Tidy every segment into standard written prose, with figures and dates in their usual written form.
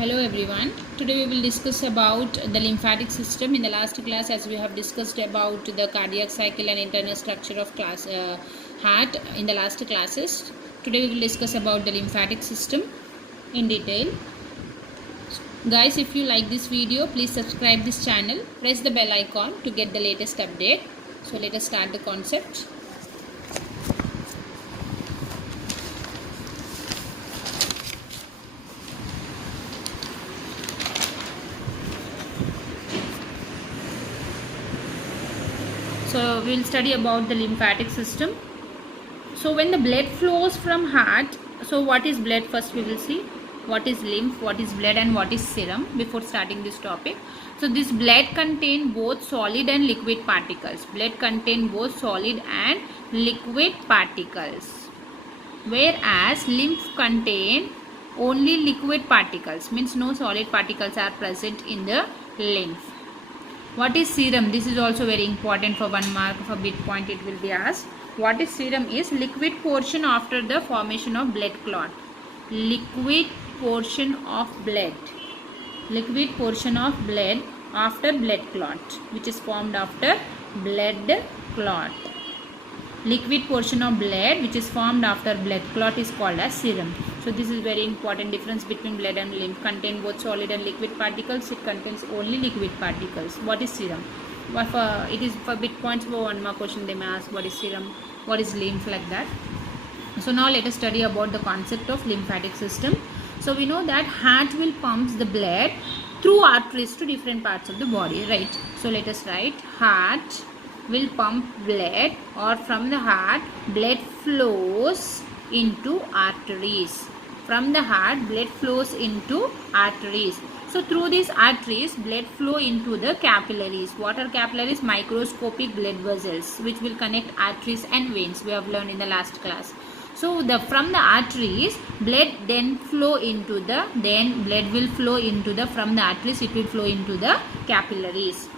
Hello everyone. Today we will discuss about the lymphatic system. In the last class, as we have discussed about the cardiac cycle and internal structure of heart in the last classes. Today we will discuss about the lymphatic system in detail. Guys, if you like this video, please subscribe this channel. Press the bell icon to get the latest update. So let us start the concept. So we will study about the lymphatic system. So when the blood flows from heart, so what is blood? First we will see what is lymph, what is blood, and what is serum before starting this topic. So this blood contain both solid and liquid particles. Blood contain both solid and liquid particles, whereas lymph contain only liquid particles, means no solid particles are present in the lymph. What is serum? This is also very important. For 1 mark for bit point it will be asked. What is serum? Is liquid portion after the formation of blood clot. Liquid portion of blood. Liquid portion of blood after blood clot, which is formed after blood clot. Liquid portion of blood which is formed after blood clot is called as serum. So this is very important difference between blood and lymph. Contain both solid and liquid particles. It contains only liquid particles. What is serum? It is for bit points. For 1 more question they may ask what is serum, what is lymph, like that. So now let us study about the concept of lymphatic system. So we know that heart will pump the blood through arteries to different parts of the body, right? So let us write heart will pump blood, or from the heart blood flows into arteries. From the heart blood flows into arteries. So through these arteries blood flow into the capillaries. What are capillaries? Microscopic blood vessels which will connect arteries and veins. We have learned in the last class. So from the arteries blood then flow into the, from the arteries it will flow into the capillaries.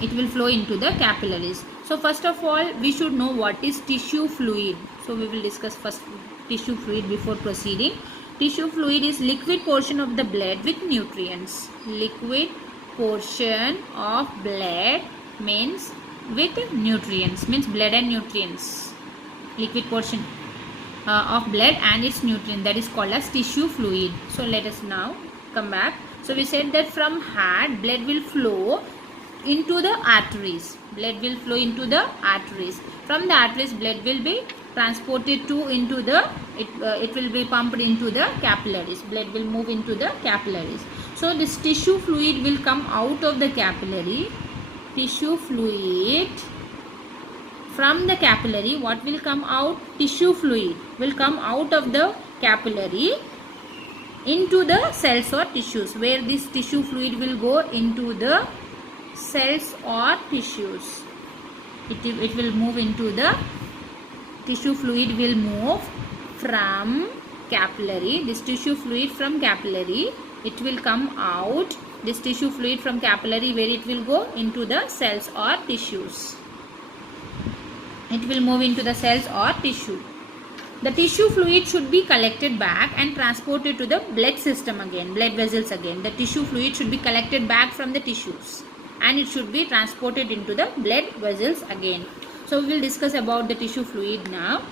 It will flow into the capillaries. So first of all we should know what is tissue fluid. So we will discuss first tissue fluid before proceeding. Tissue fluid is liquid portion of the blood with nutrients. Liquid portion of blood means with nutrients, means blood and nutrients. Liquid portion of blood and its nutrient, that is called as tissue fluid. So let us now come back. So we said that from heart blood will flow into the arteries. Blood will flow into the arteries. From the arteries blood will be transported to into the, it will be pumped into the capillaries. Blood will move into the capillaries. So this tissue fluid will come out of the capillary. Tissue fluid from the capillary, what will come out? Tissue fluid will come out of the capillary into the cells or tissues, where this tissue fluid will go into the cells or tissues. It will move into the, tissue fluid will move from capillary. This tissue fluid from capillary, it will come out. This tissue fluid from capillary, where it will go into the cells or tissues. It will move into the cells or tissue. The tissue fluid should be collected back and transported to the blood system again, blood vessels again. The tissue fluid should be collected back from the tissues and it should be transported into the blood vessels again. So we will discuss about the tissue fluid now.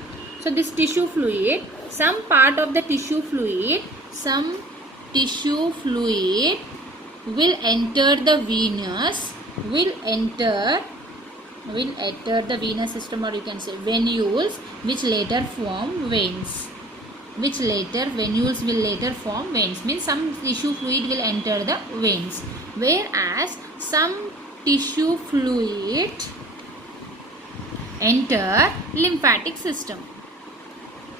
So this tissue fluid, some part of the tissue fluid, will enter the venous, will enter the venous system, or you can say venules, which later form veins. Venules will later form veins, means some tissue fluid will enter the veins, whereas some tissue fluid enter lymphatic system.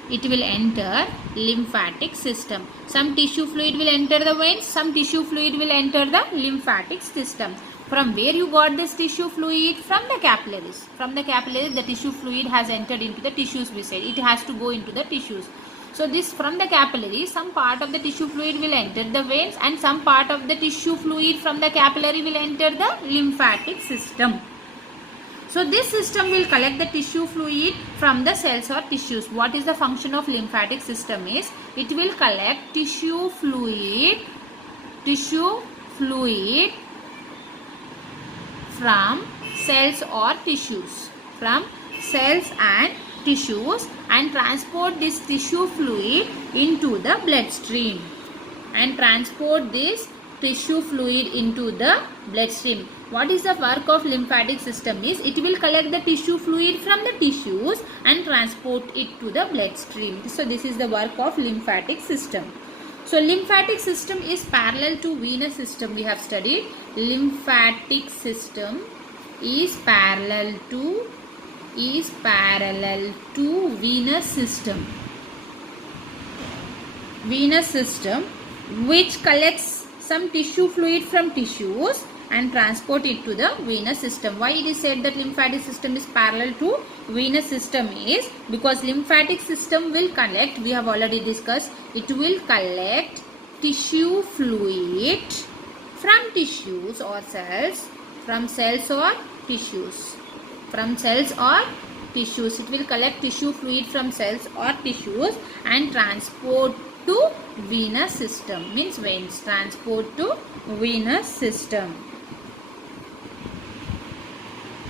It will enter lymphatic system. Some tissue fluid will enter the veins, some tissue fluid will enter the lymphatic system. From where you got this tissue fluid? From the capillaries. From the capillaries the tissue fluid has entered into the tissues, we said. It has to go into the tissues. So this from the capillaries, some part of the tissue fluid will enter the veins and some part of the tissue fluid from the capillary will enter the lymphatic system. So this system will collect the tissue fluid from the cells or tissues. What is the function of lymphatic system is, it will collect tissue fluid from cells or tissues, and transport this tissue fluid into the bloodstream. What is the work of lymphatic system is, it will collect the tissue fluid from the tissues and transport it to the bloodstream. So this is the work of lymphatic system. So lymphatic system is parallel to venous system. We have studied lymphatic system is parallel to venous system. Venous system which collects some tissue fluid from tissues and transport it to the venous system. Why it is said that lymphatic system is parallel to venous system is because lymphatic system will collect, we have already discussed, it will collect tissue fluid from tissues or cells, it will collect tissue fluid from cells or tissues and transport to venous system, means veins, transport to venous system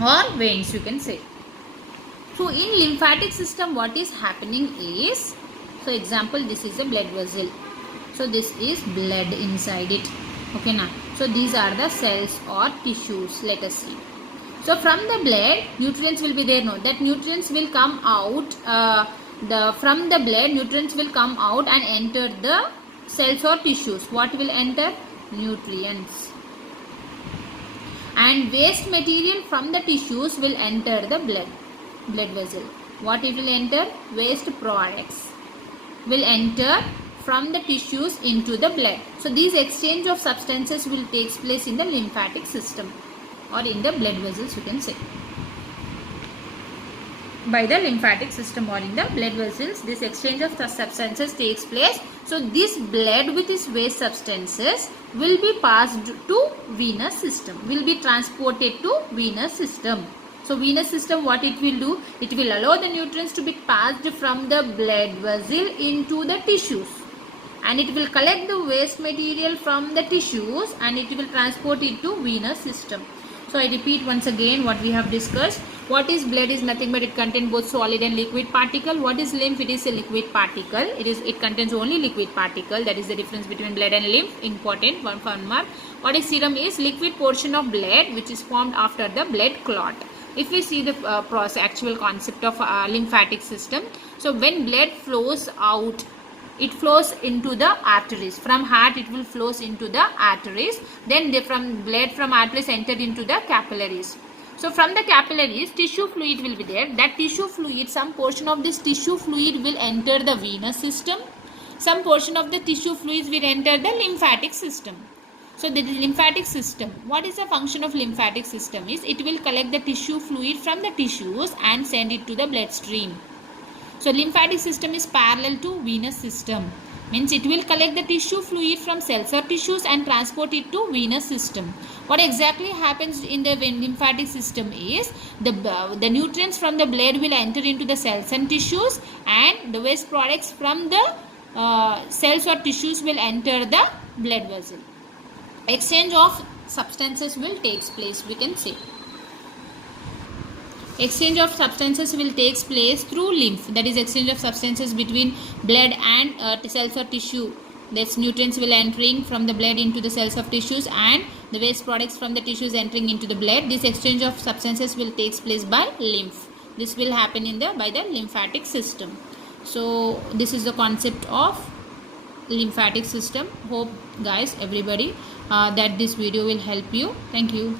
or veins you can say. So in lymphatic system what is happening is, so example, this is a blood vessel, so this is blood inside it, okay now. So these are the cells or tissues, let us see. So from the blood nutrients will be there, no, that nutrients will come out, from the blood nutrients will come out and enter the cells or tissues. What will enter? Nutrients. And waste material from the tissues will enter the blood vessel. What it will enter? Waste products will enter from the tissues into the blood. So these exchange of substances will take place in the lymphatic system or in the blood vessels you can say. By the lymphatic system or in the blood vessels, this exchange of substances takes place. So this blood with its waste substances will be passed to venous system, will be transported to venous system. So venous system, what it will do? It will allow the nutrients to be passed from the blood vessel into the tissues, and it will collect the waste material from the tissues and it will transport it to venous system. So I repeat once again what we have discussed. What is blood is nothing but it contains both solid and liquid particle. What is lymph? It is a liquid particle. It contains only liquid particle. That is the difference between blood and lymph. Important one mark. What is serum is liquid portion of blood which is formed after the blood clot. If we see the actual concept of lymphatic system, so when blood flows out, it flows into the arteries. From heart it will flows into the arteries. Then from blood from arteries entered into the capillaries. So from the capillaries tissue fluid will be there. That tissue fluid, some portion of this tissue fluid will enter the venous system. Some portion of the tissue fluids will enter the lymphatic system. So the lymphatic system, what is the function of lymphatic system is, it will collect the tissue fluid from the tissues and send it to the bloodstream. So lymphatic system is parallel to venous system, means it will collect the tissue fluid from cells or tissues and transport it to venous system. What exactly happens in the lymphatic system is, the nutrients from the blood will enter into the cells and tissues, and the waste products from the cells or tissues will enter the blood vessel. Exchange of substances will take place, we can say. Exchange of substances will take place through lymph, that is exchange of substances between blood and cells or tissue. These nutrients will entering from the blood into the cells of tissues and the waste products from the tissues entering into the blood. This exchange of substances will take place by lymph. This will happen by the lymphatic system. So this is the concept of lymphatic system. Hope guys, everybody, that this video will help you. Thank you.